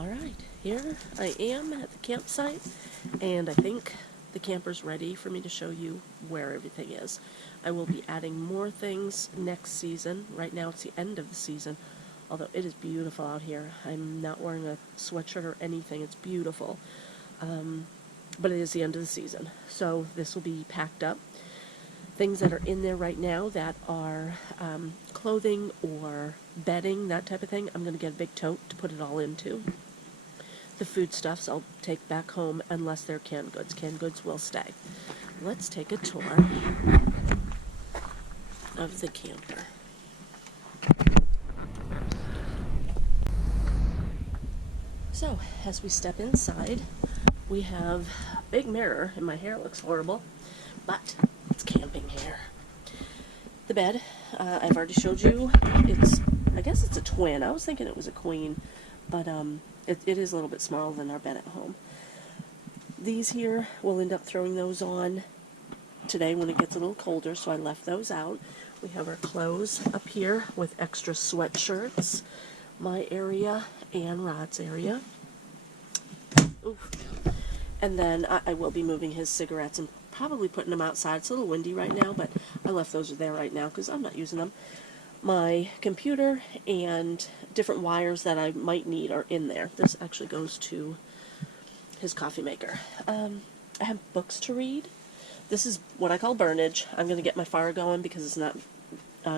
Alright, here I am at the campsite, and I think the camper's ready for me to show you where everything is. I will be adding more things next season. Right now it's the end of the season, although it is beautiful out here. I'm not wearing a sweatshirt or anything, it's beautiful. But it is the end of the season, so this will be packed up. Things that are in there right now that are clothing or bedding, that type of thing, I'm going to get a big tote to put it all into. The foodstuffs I'll take back home unless they're canned goods. Canned goods will stay. Let's take a tour of the camper. So, as we step inside, we have a big mirror, and my hair looks horrible, but it's camping hair. The bed, I've already showed you, I guess it's a twin. I was thinking it was a queen, but it is a little bit smaller than our bed at home. These here, we'll end up throwing those on today when it gets a little colder, so I left those out. We have our clothes up here with extra sweatshirts, my area and Rod's area. Oof. And then I will be moving his cigarettes and probably putting them outside. It's a little windy right now, but I left those there right now because I'm not using them. My computer and different wires that I might need are in there. This actually goes to his coffee maker. I have books to read. This is what I call burnage. I'm going to get my fire going because it's not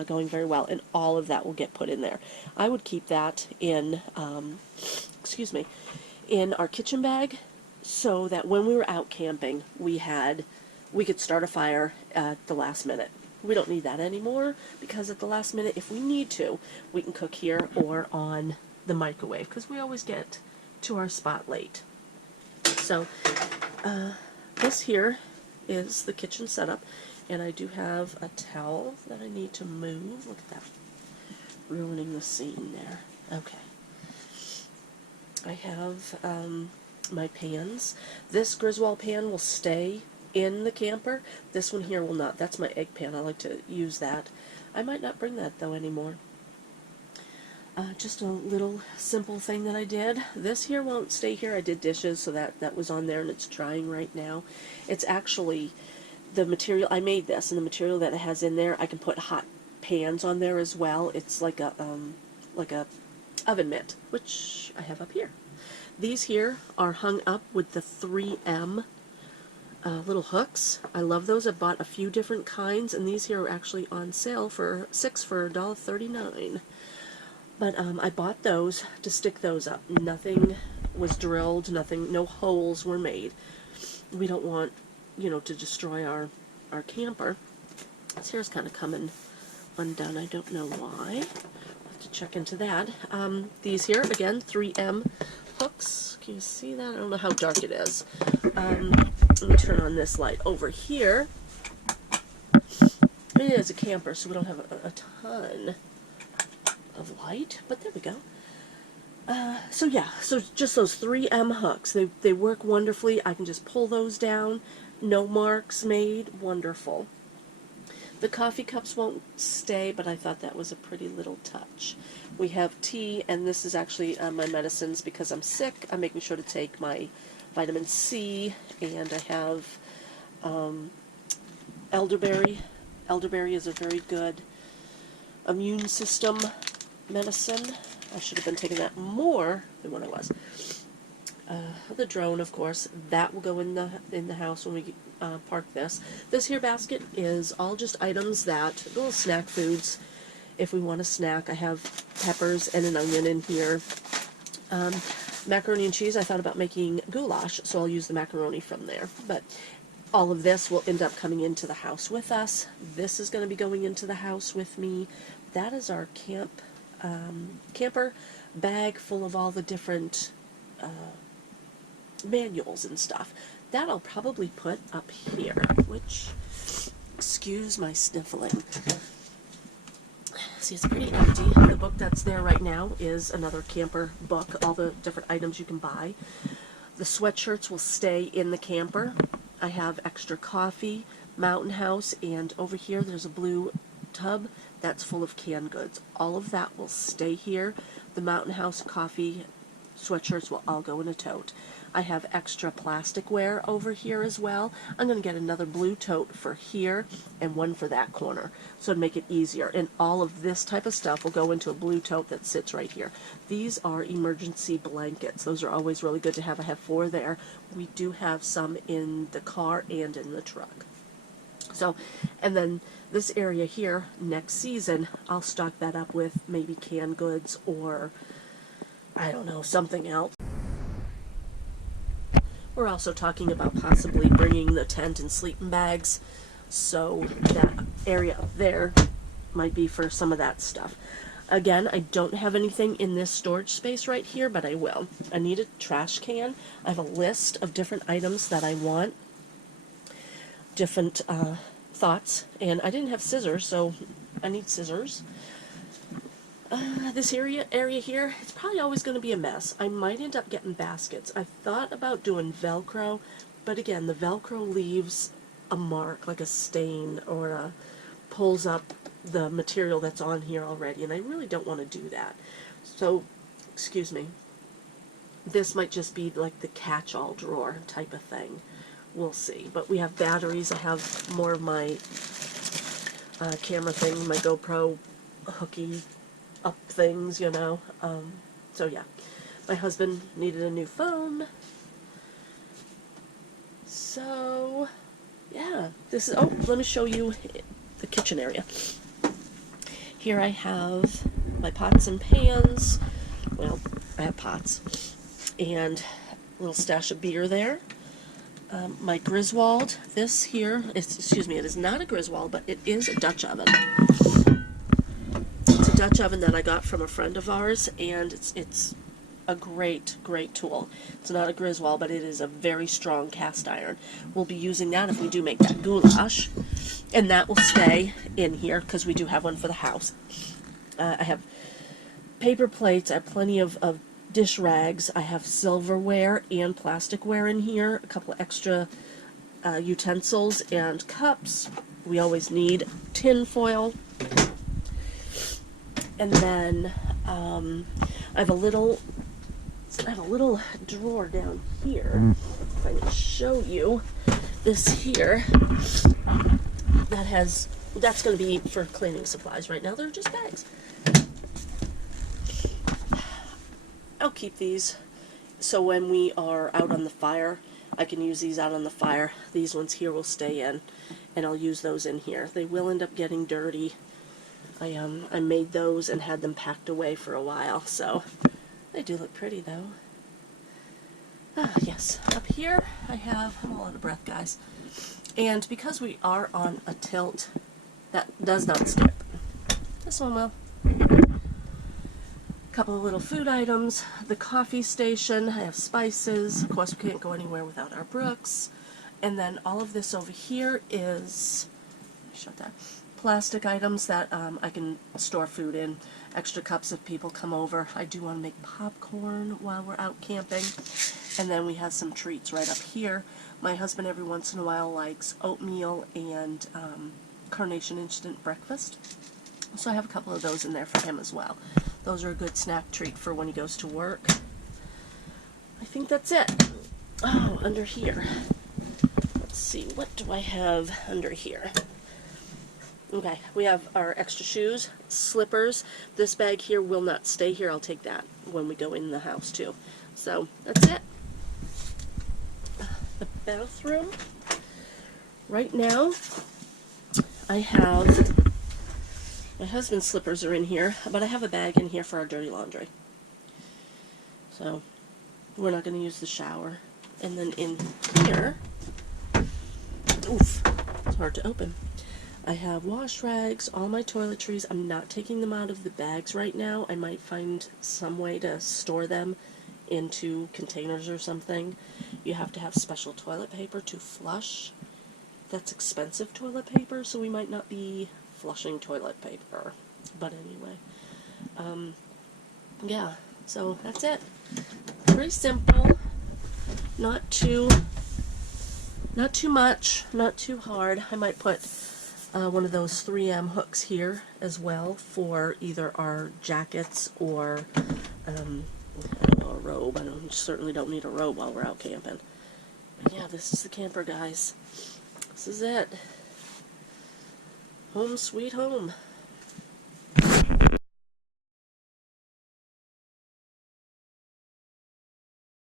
going very well, and all of that will get put in there. I would keep that in, in our kitchen bag, so that when we were out camping, we could start a fire at the last minute. We don't need that anymore, because at the last minute, if we need to, we can cook here or on the microwave, because we always get to our spot late. So, this here is the kitchen setup, and I do have a towel that I need to move. Look at that, ruining the scene there. Okay. I have my pans. This Griswold pan will stay in the camper. This one here will not. That's my egg pan. I like to use that. I might not bring that though anymore. Just a little simple thing that I did. This here won't stay here. I did dishes, so that was on there, and it's drying right now. It's actually the material. I made this, and the material that it has in there, I can put hot pans on there as well. It's like a oven mitt, which I have up here. These here are hung up with the 3M little hooks. I love those. I bought a few different kinds, and these here are actually on sale for $1.39. But I bought those to stick those up. Nothing was drilled, no holes were made. We don't want, to destroy our camper. This hair's kind of coming undone. I don't know why. I'll have to check into that. These here, again, 3M hooks. Can you see that? I don't know how dark it is. Let me turn on this light. Over here, it is a camper, so we don't have a ton of light, but there we go. So just those 3M hooks. They work wonderfully. I can just pull those down. No marks made. Wonderful. The coffee cups won't stay, but I thought that was a pretty little touch. We have tea, and this is actually my medicines because I'm sick. I'm making sure to take my vitamin C, and I have elderberry. Elderberry is a very good immune system medicine. I should have been taking that more than what I was. The drone, of course, that will go in the house when we park this. This here basket is all just items that, little snack foods, if we want a snack. I have peppers and an onion in here. Macaroni and cheese, I thought about making goulash, so I'll use the macaroni from there. But all of this will end up coming into the house with us. This is going to be going into the house with me. That is our camper bag full of all the different manuals and stuff. That I'll probably put up here, which, excuse my sniffling. See, it's pretty empty. The book that's there right now is another camper book, all the different items you can buy. The sweatshirts will stay in the camper. I have extra coffee, Mountain House, and over here there's a blue tub that's full of canned goods. All of that will stay here. The Mountain House coffee sweatshirts will all go in a tote. I have extra plasticware over here as well. I'm going to get another blue tote for here and one for that corner, so to make it easier. And all of this type of stuff will go into a blue tote that sits right here. These are emergency blankets. Those are always really good to have. I have 4 there. We do have some in the car and in the truck. So, and then this area here, next season, I'll stock that up with maybe canned goods or, I don't know, something else. We're also talking about possibly bringing the tent and sleeping bags, so that area up there might be for some of that stuff. Again, I don't have anything in this storage space right here, but I will. I need a trash can. I have a list of different items that I want, different thoughts, and I didn't have scissors, so I need scissors. This area here, it's probably always going to be a mess. I might end up getting baskets. I thought about doing Velcro, but again, the Velcro leaves a mark, like a stain, or pulls up the material that's on here already, and I really don't want to do that. So, excuse me, this might just be like the catch-all drawer type of thing. We'll see. But we have batteries. I have more of my camera thing, my GoPro hooky up things, you know. So yeah, my husband needed a new phone. So yeah, this is, oh, let me show you the kitchen area. Here I have my pots and pans. Well, I have pots and a little stash of beer there. My Griswold, this here, excuse me, it is not a Griswold, but it is a Dutch oven. It's a Dutch oven that I got from a friend of ours, and it's a great tool. It's not a Griswold, but it is a very strong cast iron. We'll be using that if we do make that goulash, and that will stay in here because we do have one for the house. I have paper plates. I have plenty of dish rags. I have silverware and plasticware in here, a couple extra utensils and cups. We always need tin foil. And then I have a little drawer down here. If I can show you this here, that's going to be for cleaning supplies. Right now they're just bags. I'll keep these so when we are out on the fire, I can use these out on the fire. These ones here will stay in, and I'll use those in here. They will end up getting dirty. I made those and had them packed away for a while, so they do look pretty though. Yes, up here I have, I'm all out of breath, guys. And because we are on a tilt, that does not skip. This one will. Couple of little food items, the coffee station, I have spices, of course we can't go anywhere without our Brooks, and then all of this over here is, shut that, plastic items that I can store food in, extra cups if people come over. I do want to make popcorn while we're out camping, and then we have some treats right up here. My husband every once in a while likes oatmeal and Carnation Instant Breakfast, so I have a couple of those in there for him as well. Those are a good snack treat for when he goes to work. I think that's it. Oh, under here. Let's see, what do I have under here? Okay, we have our extra shoes, slippers. This bag here will not stay here. I'll take that when we go in the house too. So, that's it. The bathroom. Right now, I have... my husband's slippers are in here, but I have a bag in here for our dirty laundry. So, we're not going to use the shower. And then in here, oof, it's hard to open. I have wash rags, all my toiletries. I'm not taking them out of the bags right now. I might find some way to store them into containers or something. You have to have special toilet paper to flush. That's expensive toilet paper, so we might not be flushing toilet paper, but anyway, yeah, so that's it. Pretty simple, not too much, not too hard. I might put one of those 3M hooks here as well for either our jackets or I don't know, a robe. Certainly don't need a robe while we're out camping. But yeah, this is the camper, guys. This is it. Home sweet home.